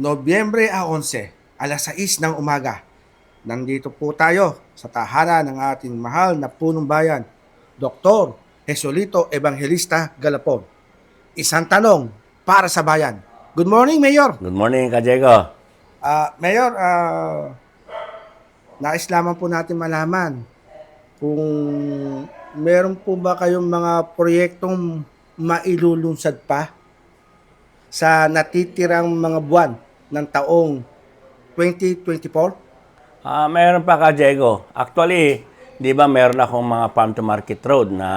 Nobyembre a 11, alas 6 ng umaga. Nandito po tayo sa tahanan ng ating mahal na punong bayan, Dr. Jesolito Evangelista Galapon. Isang tanong para sa bayan. Good morning, Mayor. Good morning, Ka Diego. Ah, Mayor, ah, nais lamang po natin malaman kung meron po ba kayong mga proyektong mailulunsad pa sa natitirang mga buwan ng taong 2024? Ah, mayroon pa Ka Diego. Actually, 'di ba meron akong mga farm to market road na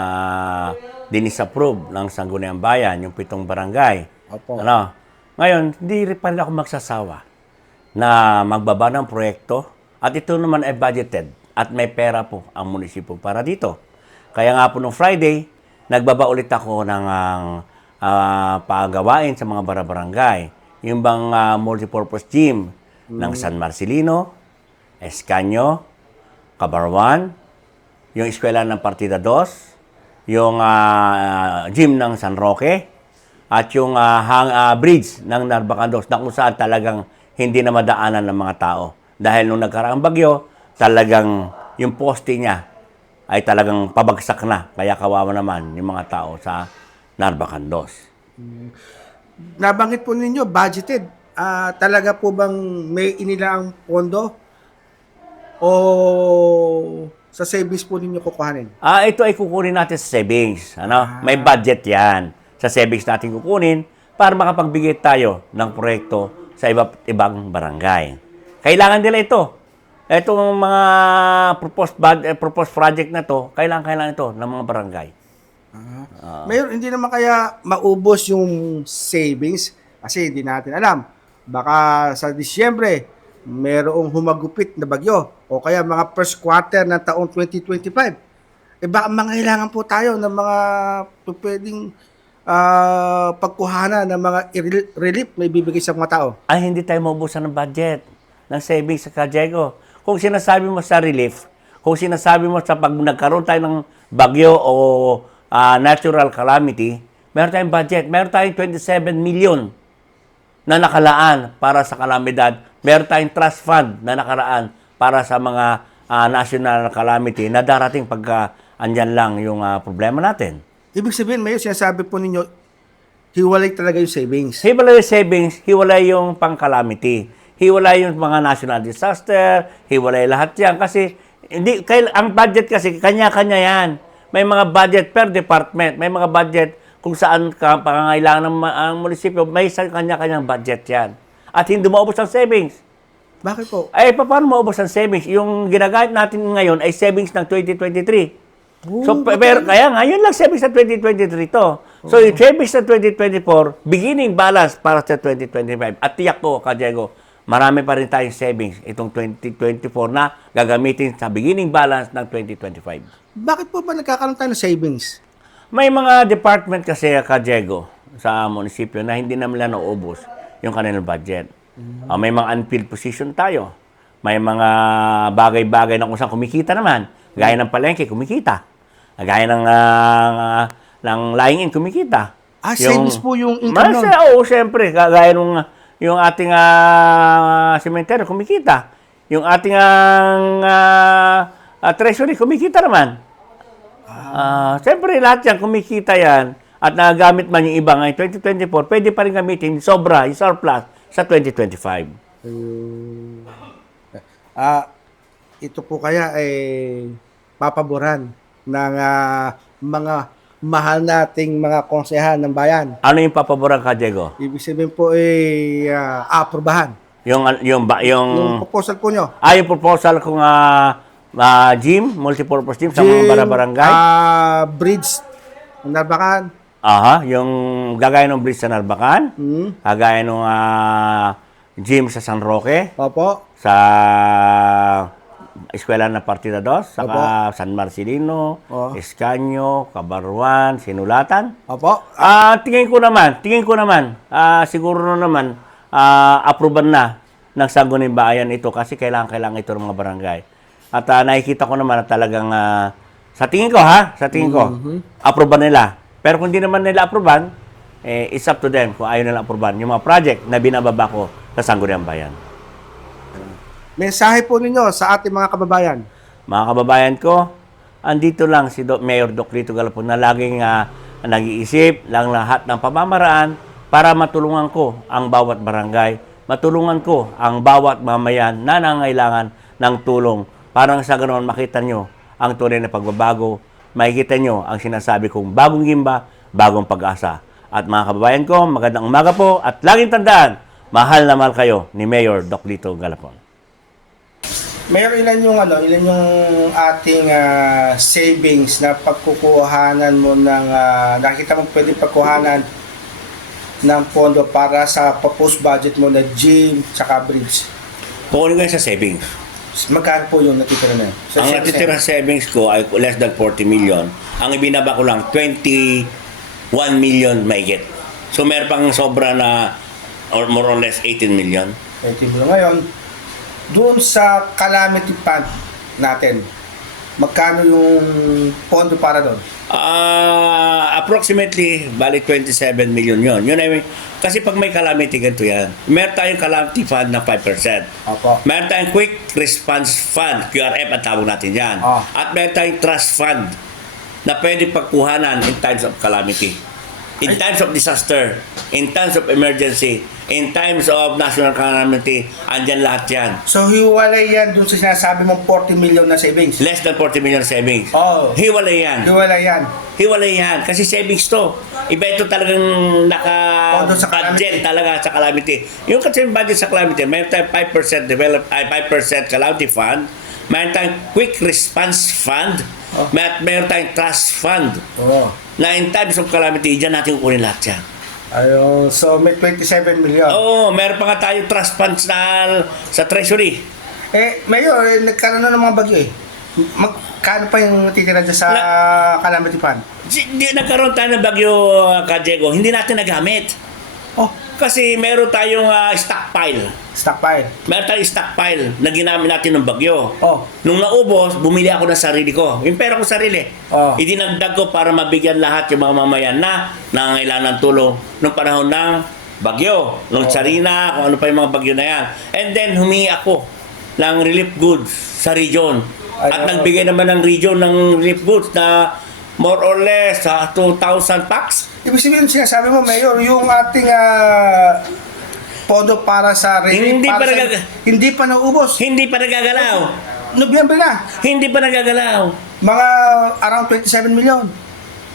dinisapprove ng Sangguniang Bayan, yung pitong barangay. Opo. Ano? Ngayon, hindi pa rin ako magsasawa na magbaba ng proyekto at ito naman ay budgeted at may pera po ang munisipyo para dito. Kaya nga po nung Friday, nagbaba ulit ako ng ah, pagawain sa mga barabarangay. Yung bang ah, multipurpose gym ng San Marcelino, Escanio, Cabarwan, yung eskwela ng Partida 2, yung ah, gym ng San Roque, at yung ah, hang, ah, bridge ng Narbacandos na kung saan talagang hindi na madaanan ng mga tao. Dahil nung nagkaraang bagyo, talagang yung poste niya ay talagang pabagsak na. Kaya kawawa naman yung mga tao sa Narbacandos. Nabanggit po ninyo, budgeted. Ah, talaga po bang may inilaang pondo? O sa savings po ninyo kukuhanin? Ah, ito ay kukunin natin sa savings. Ano? May budget 'yan. Sa savings natin kukunin para makapagbigay tayo ng proyekto sa iba't ibang barangay. Kailangan nila ito. Itong mga proposed, bud- eh, proposed project na to, kailangan kailangan ito ng mga barangay. Mayor, hindi naman kaya maubos yung savings kasi hindi natin alam. Baka sa Disyembre, merong humagupit na bagyo o kaya mga first quarter ng taong 2025. Eh baka mangailangan po tayo ng mga pwedeng ah, pagkuhana ng mga relief na ibibigay sa mga tao. Ay, hindi tayo maubusan ng budget ng savings sa Kajego. Kung sinasabi mo sa relief, kung sinasabi mo sa pag nagkaroon tayo ng bagyo o ah, natural calamity, meron tayong budget. Meron tayong 27 million na nakalaan para sa kalamidad. Meron tayong trust fund na nakaraan para sa mga ah, national calamity na darating pagka andyan lang yung ah, problema natin. Ibig sabihin, Mayor, sinasabi po ninyo, hiwalay talaga yung savings. Hiwalay yung savings, hiwalay yung pang-calamity. Hiwalay yung mga national disaster, hiwalay lahat yan. Kasi, hindi, kail, ang budget kasi, kanya-kanya yan. May mga budget per department, may mga budget kung saan ka, pangangailangan ng ang munisipyo, may sa kanya-kanyang budget yan. At hindi maubos ang savings. Bakit po? Ay, pa- paano maubos ang savings? Yung ginagamit natin ngayon ay savings ng 2023. So, pe- pero kaya nga, yun lang savings sa 2023 to. So, yung savings sa 2024, beginning balance para sa 2025. At tiyak ko, ka Diego, marami pa rin tayong savings itong 2024 na gagamitin sa beginning balance ng 2025. Bakit po ba nagkakaroon tayo ng savings? May mga department kasi, ka Diego, sa munisipyo na hindi naman nila naubos yung kanilang budget. Ah, may mga unfilled position tayo. May mga bagay-bagay na kung saan kumikita naman. Gaya ng palengke, kumikita. Gaya ng, ah, ng lying in, kumikita. Ah, savings po yung income nun. Oo, siyempre. Gaya nung yung ating uh, cemetery, kumikita. Yung ating ah, ah, treasury, kumikita naman. Ah, siyempre, lahat yan, kumikita yan. At nagagamit man yung iba ngayon, 2024, pwede pa rin gamitin sobra, yung surplus, sa 2025. Ah, ito po kaya ay papaboran ng ah, mga mahal nating mga konsehan ng bayan. Ano yung papaboran ka, Diego? Ibig sabihin po ay ah, aprobahan. Yung, yung, ba, Yung yung, proposal po nyo. ah, yung proposal kung ah, ah, gym, multipurpose gym sa mga barabarangay. ah, bridge, ng Narbacan. Aha, yung gagaya ng bridge sa Narbacan, Hmm. kagaya ng ah, gym sa San Roque, Opo. sa Eskwela na Partida 2, saka San Marcelino, Oo. Escanio, Cabarwan, Sinulatan. Opo. Ah, tingin ko naman, tingin ko naman, ah, siguro na naman, ah, aproban na ng Sangguniang Bayan ito kasi kailangan kailangan ito ng mga barangay. At ah, nakikita ko naman na talagang ah, sa tingin ko ha, sa tingin ko, aproban nila. Pero kung hindi naman nila aproban, eh, it's up to them kung ayaw nila aproban. Yung mga project na binababa ko sa Sangguniang Bayan. Mensahe po ninyo sa ating mga kababayan. Mga kababayan ko, andito lang si Do- Mayor Doc Lito Galapon na laging ah, nag-iisip lang lahat ng pamamaraan para matulungan ko ang bawat barangay, matulungan ko ang bawat mamayan na nangailangan ng tulong. Parang sa ganoon makita nyo ang tunay na pagbabago, makikita nyo ang sinasabi kong bagong gimba, bagong pag-asa. At mga kababayan ko, magandang umaga po at laging tandaan, mahal na mahal kayo ni Mayor Doc Lito Galapon. Mayor, ilan yung ano, ilan yung ating ah, savings na pagkukuhanan mo ng ah, nakita mo pwede pagkuhanan ng pondo para sa post budget mo na gym tsaka bridge. Kukunin ko sa savings. Magkano po yung natitira na yun? So, ang natitira savings ko ay less than 40 million. Ang ibinaba ko lang 21 million mahigit. So meron pang sobra na or more or less 18 million. Eh, tibo ngayon, doon sa calamity fund natin, magkano yung pondo para doon? Ah, approximately bali 27 million yon. Yun ay kasi pag may calamity ganito yan. Meron tayong calamity fund na 5%. Opo. Meron tayong Quick Response Fund, QRF ang tawag natin yan. Ah. At meron tayong Trust Fund na pwede pagkuhanan in times of calamity. In times of disaster, in times of emergency, in times of national calamity, andyan lahat yan. So, hiwalay yan doon sa sinasabi mong 40 million na savings. Less than 40 million savings. Oh. Hiwalay yan. Hiwalay yan. Hiwalay yan. Kasi savings to. Iba ito talagang Pondo sa naka-budget calamity. talaga sa calamity. Yung kasi yung budget sa calamity, may tayong 5% develop, ay 5% calamity fund, mayroon tayong quick response fund, Oh. may, mayroon tayong trust fund, Oo. na in times of calamity, dyan natin kukunin lahat yan. Ayun. So, may 27 million. Oo, meron pa nga tayong trust funds na sa treasury. Eh, Mayor, eh, nagkaroon na ng mga bagyo eh. Magkano pa yung natitira dyan sa calamity fund? Hindi nagkaroon tayo ng bagyo, ka Diego, hindi natin nagamit. Oh, Kasi meron tayong ah, stockpile. Stockpile. Meron tayong stockpile na ginamit natin ng bagyo. Oh. Nung naubos, bumili ako ng sarili ko. Yung pera ko sarili. Oh. Idinagdag ko para mabigyan lahat yung mga mamayan na nangangailangan ng tulong nung panahon ng bagyo. Nung Oh. Sarina, kung ano pa yung mga bagyo na yan. And then, humingi ako ng relief goods sa region. At Ayun. nagbigay naman ng region ng relief goods na more or less sa 2,000 packs. Ibig sabihin, sinasabi mo, Mayor, yung ating ah, pondo para sa relief, Hindi para pa sa- nagag- hindi pa naubos. Hindi pa nagagalaw. Nobyembre na. Hindi pa nagagalaw. Mga around 27 million.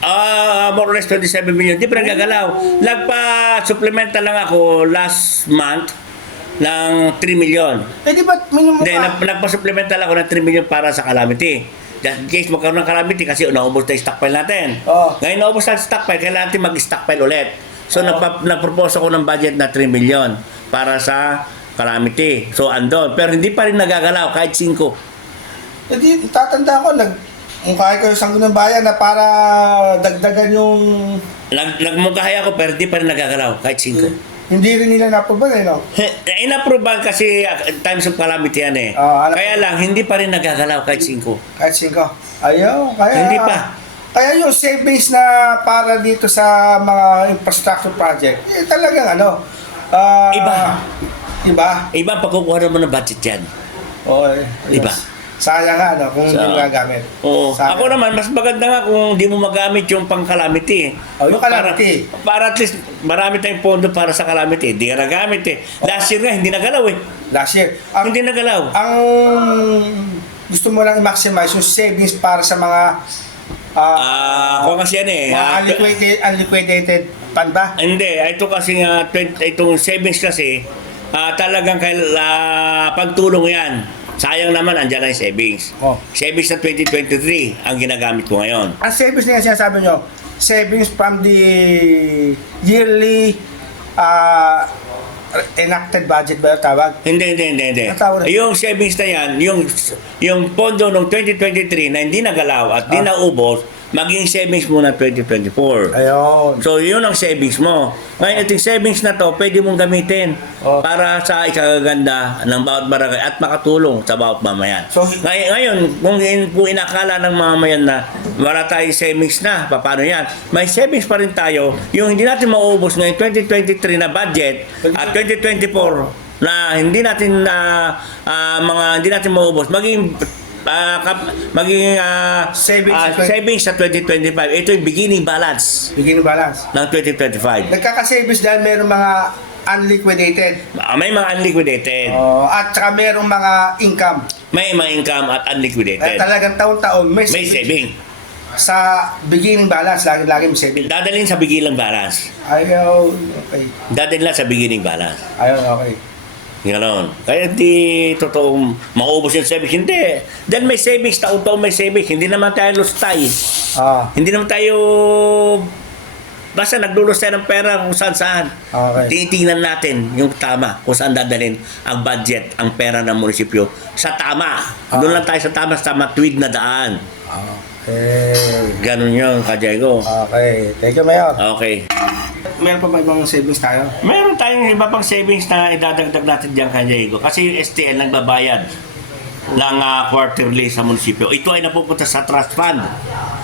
Ah, more or less 27 million. Di pa nagagalaw. Nagpa-supplemental lang ako last month ng 3 million. Eh, di ba minimum ka? nag- nagpa-supplemental ako ng 3 million para sa calamity. Just in case magkaroon ng calamity kasi naubos na yung stockpile natin. Oo. Ngayon naubos na yung stockpile, kailangan natin mag-stockpile ulit. So, nagpa- nag-propose ako ng budget na 3 million para sa calamity. So, andon. Pero hindi pa rin nagagalaw kahit 5. Eh, di, tatanda ko, nag, kung kaya kayo sa ng bayan na para dagdagan yung... Nag nagmungkahay ako pero hindi pa rin nagagalaw kahit 5. Hindi rin nila napuban eh, no? Inapproval kasi uh, times of calamity yan eh. Ah, alam- Kaya lang, hindi pa rin nagagalaw kahit 5. Kahit 5. Ayaw, kaya... Hindi pa. Kaya yung savings na para dito sa mga infrastructure project, eh talagang ano... ah, Iba. Iba. Iba ang pagkukuha naman ng budget yan. Oo, eh. Iba. Sayang nga, no, kung hindi Sa- mo gagamit. Oo. Sayang. Ako naman, mas maganda nga kung di mo magamit yung pang calamity. Oh, yung calamity. Para, para at least marami tayong pondo para sa calamity. Hindi ka nagamit eh. Last year nga, hindi nagalaw eh. Last year. Ang, Hindi nagalaw. ang gusto mo lang i-maximize yung savings para sa mga ah, Ah, ako kasi yan eh. mga ah, unliquidated, unliquidated fund ba? Hindi, ito kasi nga, 20 itong savings kasi, ah, talagang kail, ah, pagtulong yan. Sayang naman, andyan na yung savings. Oh. Savings na 2023 ang ginagamit ko ngayon. Ang savings na yung sinasabi nyo, savings from the yearly uh, enacted budget ba yung tawag? Hindi, hindi, hindi, hindi. Tawag Yung savings na yan, yung, yung pondo ng 2023 na hindi nagalaw at di Ah. naubos, maging savings mo ng 2024. Ayun. So, yun ang savings mo. Ngayon, itong savings na to, pwede mong gamitin Oh. para sa ikagaganda ng bawat barangay at makatulong sa bawat mamayan. So, Ngay- ngayon, kung, in, kung inakala ng mamayan na wala tayong savings na, paano yan? May savings pa rin tayo. Yung hindi natin mauubos ngayong 2023 na budget at 2024, na hindi natin ah, ah, mga hindi natin maubos maging kap- maging ah, Savings ah, sa 20 savings sa 2025 ito yung beginning balance Beginning balance. ng 2025 Nagkaka-savings dahil meron mga unliquidated. Ah, may mga unliquidated Oh, at saka merong mga income. may mga income at unliquidated talagang taon-taon may, may savings. saving Sa beginning balance, lagi, lagi may savings. dadalhin sa beginning balance Ayaw, okay. dadalhin lang sa beginning balance Ayaw, okay. Ganon. Kaya hindi totoong maubos yung savings. Hindi. Dahil may savings, taon-taon may savings. Hindi naman tayo lustay. Ah, Hindi naman tayo basta naglulos tayo ng pera kung saan saan. Okay. Titingnan natin yung tama kung saan dadalhin ang budget, ang pera ng munisipyo sa tama. Doon lang tayo sa tama, sa matuwid na daan. Okay. Ganon yun, Kajego. Okay. Thank you, Mayor. Okay. Meron pa ba ibang savings tayo? Meron tayong iba pang savings na idadagdag natin diyan kay Diego. Kasi yung STL nagbabayad ng ah, quarterly sa munisipyo. Ito ay napupunta sa trust fund.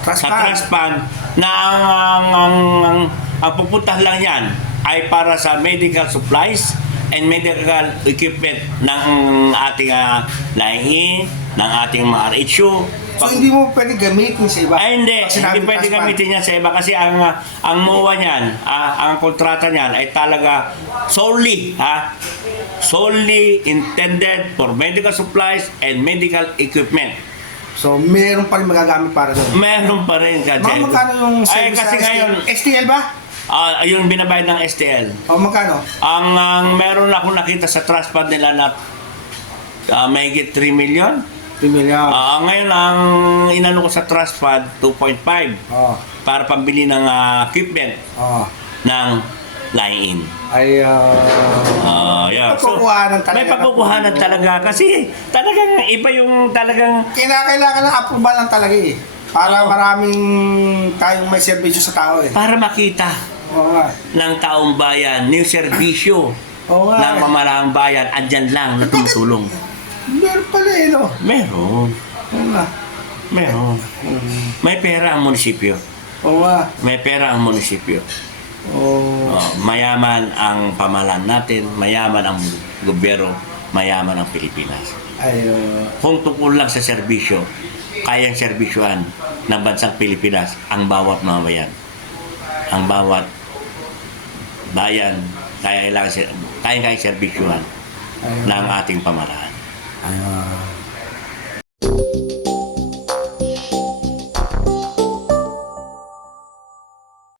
Trust sa fund. trust fund na ang, ang, ang, ang, ang pupunta lang yan ay para sa medical supplies and medical equipment ng ating uh, lahi, ng ating mga RHU, So, hindi mo pwede gamitin sa iba? ay hindi, Pag sinabing hindi pwede gamitin yan sa iba kasi ang ah, ang MOA niyan, ah, ang kontrata niyan ay talaga solely ha solely intended for medical supplies and medical equipment. So, meron pa rin magagamit para doon. Meron pa rin Mga magkano yung Ay, savings kasi sa ngayon? STL ba? Ah, yung binabayad ng STL. O magkano? Ang, ang meron ako nakita sa trust fund nila na uh, mahigit 3 million. 3 million. Ah, ngayon, ang inano ko sa trust fund, 2.5 oh. para pambili ng ah, equipment Oh. ng line-in. Ay, uh, Ah, yeah. Pagkukuhanan talaga. May pagkukuhanan talaga kasi talagang iba yung talagang kinakailangan ng approval lang talaga eh. Para maraming tayong may serbisyo sa tao eh. para makita Oo nga. ng taong bayan yung serbisyo Oo nga. ng mamalaang bayan andyan lang na tumutulong. Meron pala eh, no? Meron. Oo nga. Meron. May pera ang munisipyo. Oo nga. May pera ang munisipyo. Oo. Oh, mayaman ang pamahalaan natin, mayaman ang gobyerno, mayaman ang Pilipinas. Ay, uh, Kung tungkol lang sa serbisyo, kayang serbisyohan ng bansang Pilipinas ang bawat mamayan. Ang bawat bayan, kaya kailangan, kaya kaya serbisyohan ay, ng ating pamahalaan. ay, uh,